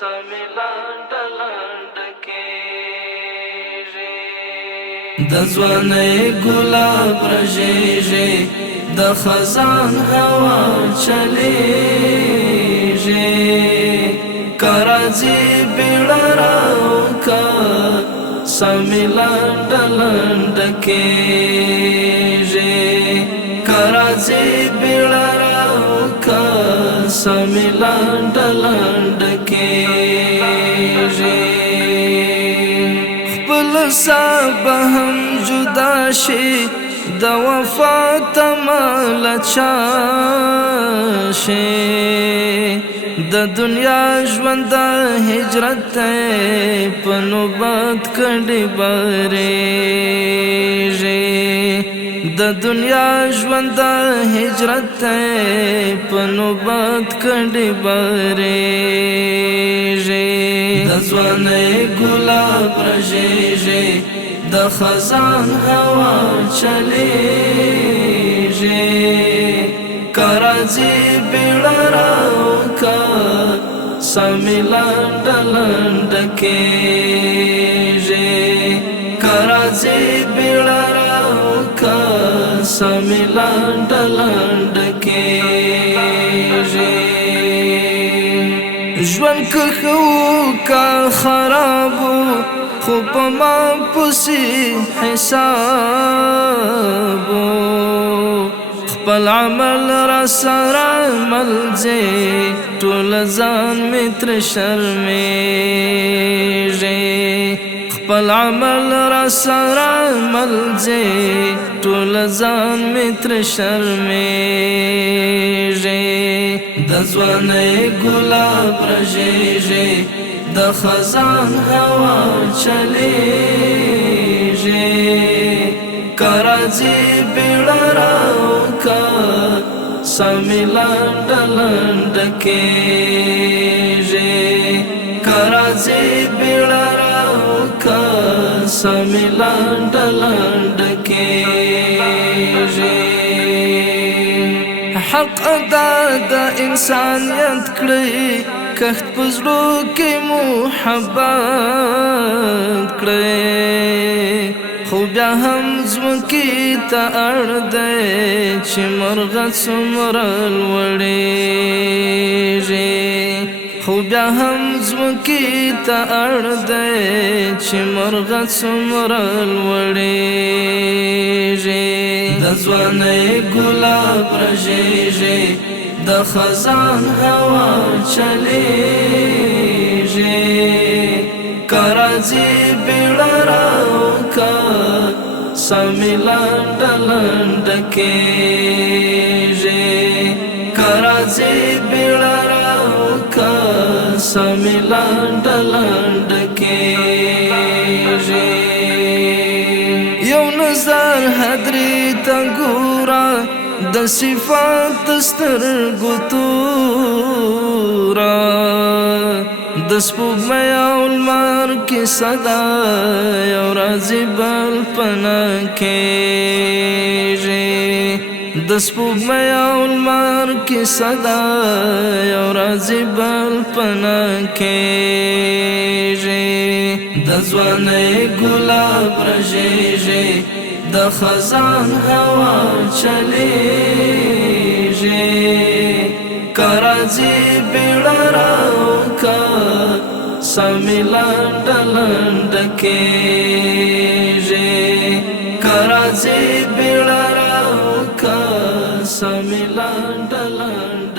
سمې لنډه لنډه کېږي د ځوانۍ ګلاب رژېږي د خزان هوا چلېږي که راځي بیړه راوکه سمې لنډه لنډه کېږي که راځي بیړه راوکه سمې لنډه لنډه کېږي خپل ساه به هم جدا شي د وفا تمه له چا شي د دنیا ژوند د هجرت دی په نوبت کډې بارېږي د دنیا ژوند د هجرت دی په نوبت کډې بارېږي د ځوانۍ ګلاب رژېږي د خزان هوا چلېږي که راځي بیړه راوکه سمې لنډه لنډه کېږي که راځي بیړه راوکه سمې لنډه لنډه کېږي ژوند که ښه وو که خراب وو خو په ما پسې حساب خپل عمل را سره ملځي ټول ځان مې تر شرمېږي خپل عمل را سره ملځي ټول ځان مې تر شرمېږي د ځوانۍ ګلاب رژېږي د خزان هوا چلېږي که راځي بیړه راوکه سمې لنډه لنډه کېږي که راځي بیړه راوکه سمې لنډه لنډه کېږي حق ادا د انسانیت کړئ کښت په زړو کې محبت کړئ خو بیا هم ځمکې ته اړ دی چې مرغه څومره لوړېږي خو بیا هم ځمکې ته اړ دی چې مرغه څومره لوړېږي د ځوانۍ ګلاب رژېږي د خزان هوا چلېږي که راځي بیړه راوکه سمې لنډه لنډه کېږي که راځي بیړه راوکه سمې لنډه لنډه کېږي یو نظر هدرې ته ګوره د صفات سترګو توره د سپوږمۍ او لمر کیسه ده یو ورځې بل پناه کېږي د سپوږمۍ او لمر کیسه ده یو ورځې بل پناه کېږي د ځوانۍ ګلاب رژېږي د خزان هوا چلېږي که راځي بیړه راوکه سمې لنډه لنډه کېږي که راځي بیړه راوکه سمې لنډه لنډه